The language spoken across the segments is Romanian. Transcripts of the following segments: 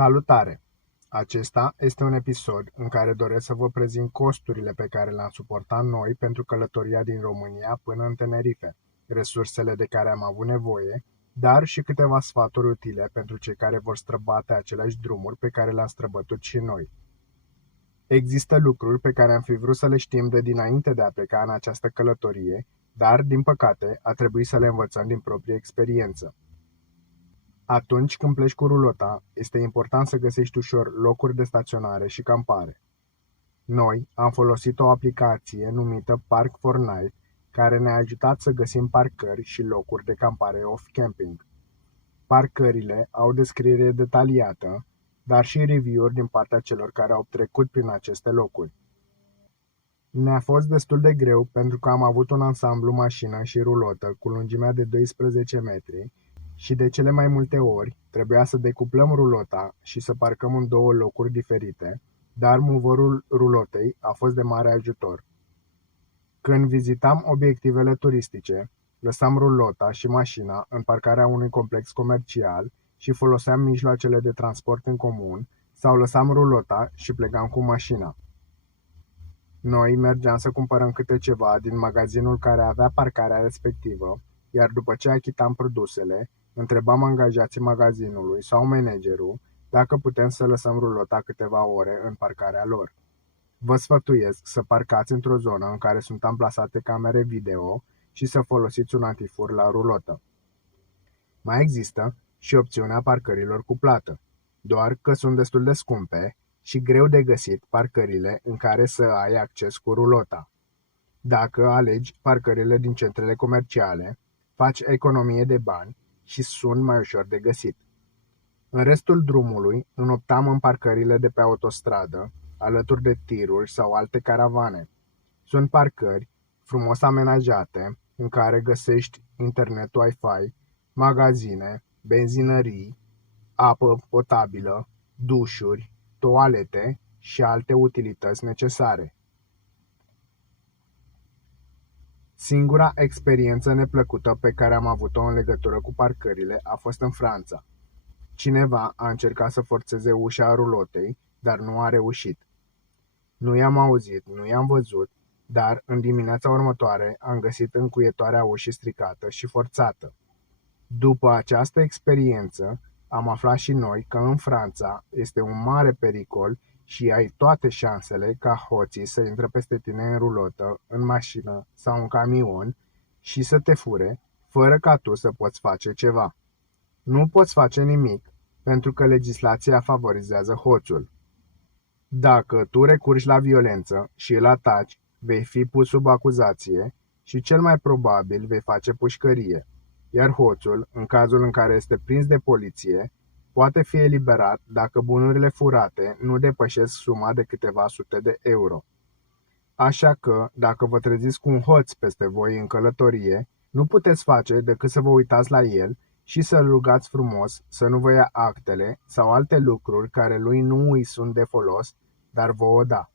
Salutare! Acesta este un episod în care doresc să vă prezint costurile pe care le-am suportat noi pentru călătoria din România până în Tenerife, resursele de care am avut nevoie, dar și câteva sfaturi utile pentru cei care vor străbate aceleași drumuri pe care le-am străbătut și noi. Există lucruri pe care am fi vrut să le știm de dinainte de a pleca în această călătorie, dar, din păcate, a trebuit să le învățăm din proprie experiență. Atunci când pleci cu rulota, este important să găsești ușor locuri de staționare și campare. Noi am folosit o aplicație numită Park4Night, care ne-a ajutat să găsim parcări și locuri de campare off-camping. Parcările au descriere detaliată, dar și review-uri din partea celor care au trecut prin aceste locuri. Ne-a fost destul de greu pentru că am avut un ansamblu mașină și rulotă cu lungimea de 12 metri și de cele mai multe ori trebuia să decuplăm rulota și să parcăm în două locuri diferite, dar moverul rulotei a fost de mare ajutor. Când vizitam obiectivele turistice, lăsam rulota și mașina în parcarea unui complex comercial și foloseam mijloacele de transport în comun sau lăsam rulota și plecam cu mașina. Noi mergeam să cumpărăm câte ceva din magazinul care avea parcarea respectivă, iar după ce achitam produsele, întrebam angajații magazinului sau managerul dacă putem să lăsăm rulota câteva ore în parcarea lor. Vă sfătuiesc să parcați într-o zonă în care sunt amplasate camere video și să folosiți un antifur la rulotă. Mai există și opțiunea parcărilor cu plată, doar că sunt destul de scumpe și greu de găsit parcările în care să ai acces cu rulota. Dacă alegi parcările din centrele comerciale, faci economie de bani și sunt mai ușor de găsit. În restul drumului, înoptam în parcările de pe autostradă, alături de tiruri sau alte caravane. Sunt parcări frumos amenajate, în care găsești internet Wi-Fi, magazine, benzinării, apă potabilă, dușuri, toalete și alte utilități necesare. Singura experiență neplăcută pe care am avut-o în legătură cu parcările a fost în Franța. Cineva a încercat să forțeze ușa rulotei, dar nu a reușit. Nu i-am auzit, nu i-am văzut, dar în dimineața următoare am găsit încuietoarea ușii stricată și forțată. După această experiență, am aflat și noi că în Franța este un mare pericol și ai toate șansele ca hoții să intre peste tine în rulotă, în mașină sau în camion și să te fure, fără ca tu să poți face ceva. Nu poți face nimic, pentru că legislația favorizează hoțul. Dacă tu recurgi la violență și îl ataci, vei fi pus sub acuzație și cel mai probabil vei face pușcărie, iar hoțul, în cazul în care este prins de poliție, poate fi eliberat dacă bunurile furate nu depășesc suma de câteva sute de euro. Așa că, dacă vă treziți cu un hoț peste voi în călătorie, nu puteți face decât să vă uitați la el și să-l rugați frumos să nu vă ia actele sau alte lucruri care lui nu îi sunt de folos, dar vouă da.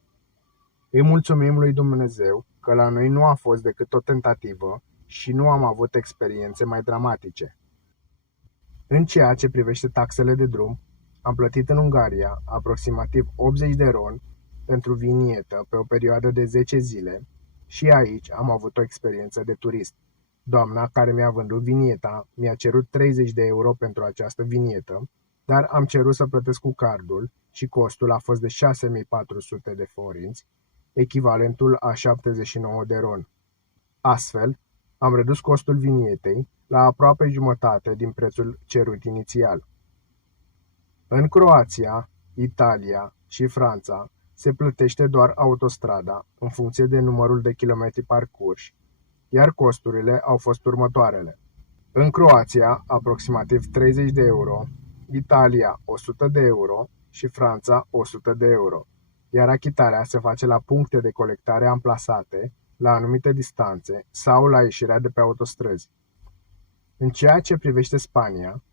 Îi mulțumim lui Dumnezeu că la noi nu a fost decât o tentativă și nu am avut experiențe mai dramatice. În ceea ce privește taxele de drum, am plătit în Ungaria aproximativ 80 de ron pentru vinietă pe o perioadă de 10 zile și aici am avut o experiență de turist. Doamna care mi-a vândut vinieta mi-a cerut 30 de euro pentru această vinietă, dar am cerut să plătesc cu cardul și costul a fost de 6400 de forinți, echivalentul a 79 de ron. Astfel, am redus costul vinietei la aproape jumătate din prețul cerut inițial. În Croația, Italia și Franța se plătește doar autostrada în funcție de numărul de kilometri parcurși, iar costurile au fost următoarele. În Croația, aproximativ 30 de euro, Italia 100 de euro și Franța 100 de euro, iar achitarea se face la puncte de colectare amplasate la anumite distanțe sau la ieșirea de pe autostrăzi. În ceea ce privește Spania,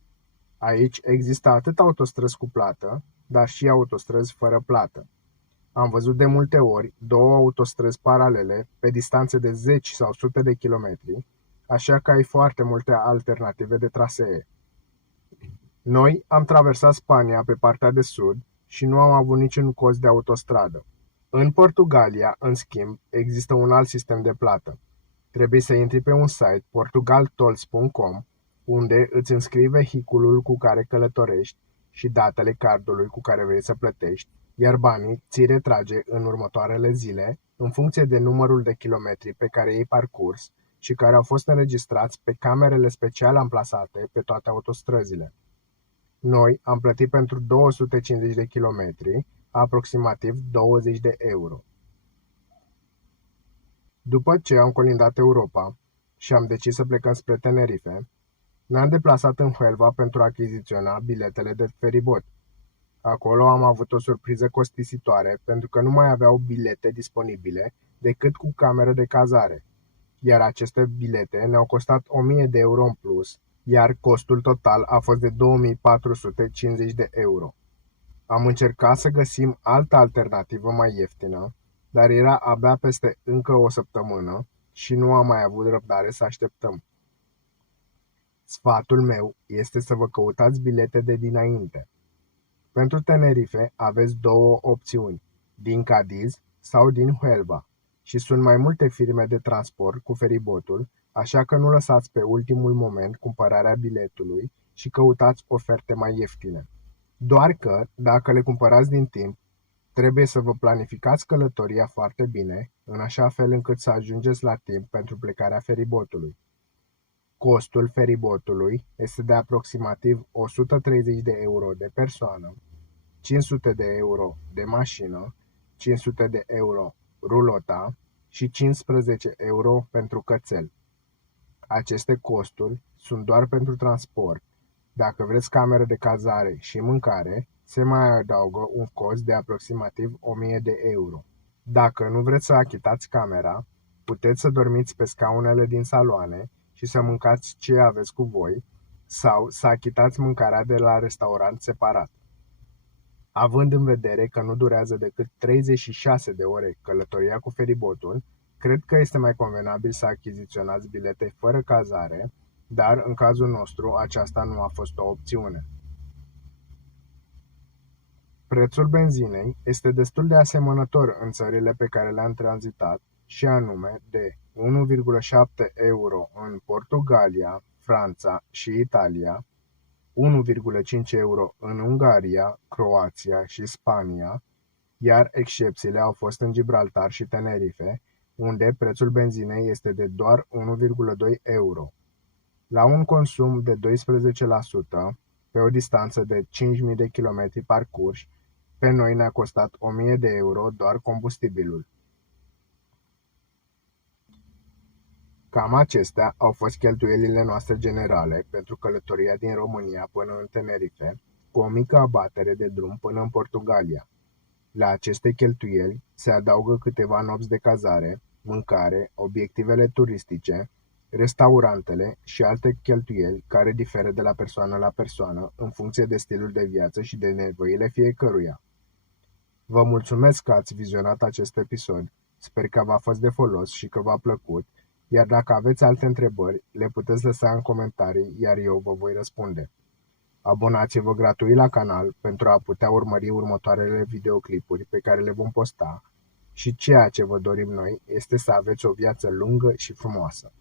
aici există atât autostrăzi cu plată, dar și autostrăzi fără plată. Am văzut de multe ori două autostrăzi paralele pe distanțe de 10 sau sute de kilometri, așa că ai foarte multe alternative de trasee. Noi am traversat Spania pe partea de sud și nu am avut niciun cost de autostradă. În Portugalia, în schimb, există un alt sistem de plată. Trebuie să intri pe un site, portugaltolls.com, unde îți înscrii vehiculul cu care călătorești și datele cardului cu care vrei să plătești, iar banii ți retrage în următoarele zile, în funcție de numărul de kilometri pe care ei parcurs și care au fost înregistrați pe camerele special amplasate pe toate autostrăzile. Noi am plătit pentru 250 de kilometri, aproximativ 20 de euro. După ce am colindat Europa și am decis să plecăm spre Tenerife, ne-am deplasat în Huelva pentru a achiziționa biletele de feribot. Acolo am avut o surpriză costisitoare pentru că nu mai aveau bilete disponibile decât cu cameră de cazare, iar aceste bilete ne-au costat 1000 de euro în plus, iar costul total a fost de 2450 de euro. Am încercat să găsim altă alternativă mai ieftină, dar era abia peste încă o săptămână și nu am mai avut răbdare să așteptăm. Sfatul meu este să vă căutați bilete de dinainte. Pentru Tenerife aveți două opțiuni, din Cadiz sau din Huelva, și sunt mai multe firme de transport cu feribotul, așa că nu lăsați pe ultimul moment cumpărarea biletului și căutați oferte mai ieftine. Doar că, dacă le cumpărați din timp, trebuie să vă planificați călătoria foarte bine, în așa fel încât să ajungeți la timp pentru plecarea feribotului. Costul feribotului este de aproximativ 130 de euro de persoană, 500 de euro de mașină, 500 de euro rulota și 15 euro pentru cățel. Aceste costuri sunt doar pentru transport. Dacă vreți cameră de cazare și mâncare, se mai adaugă un cost de aproximativ 1000 de euro. Dacă nu vreți să achitați camera, puteți să dormiți pe scaunele din saloane și să mâncați ce aveți cu voi, sau să achitați mâncarea de la restaurant separat. Având în vedere că nu durează decât 36 de ore călătoria cu feribotul, cred că este mai convenabil să achiziționați bilete fără cazare, dar în cazul nostru aceasta nu a fost o opțiune. Prețul benzinei este destul de asemănător în țările pe care le-am tranzitat, și anume de 1,7 euro în Portugalia, Franța și Italia, 1,5 euro în Ungaria, Croația și Spania, iar excepțiile au fost în Gibraltar și Tenerife, unde prețul benzinei este de doar 1,2 euro. La un consum de 12%, pe o distanță de 5.000 de kilometri parcurși, pe noi ne-a costat 1000 de euro doar combustibilul. Cam acestea au fost cheltuielile noastre generale pentru călătoria din România până în Tenerife, cu o mică abatere de drum până în Portugalia. La aceste cheltuieli se adaugă câteva nopți de cazare, mâncare, obiectivele turistice, restaurantele și alte cheltuieli care diferă de la persoană la persoană în funcție de stilul de viață și de nevoile fiecăruia. Vă mulțumesc că ați vizionat acest episod, sper că v-a fost de folos și că v-a plăcut, iar dacă aveți alte întrebări, le puteți lăsa în comentarii, iar eu vă voi răspunde. Abonați-vă gratuit la canal pentru a putea urmări următoarele videoclipuri pe care le vom posta și ceea ce vă dorim noi este să aveți o viață lungă și frumoasă.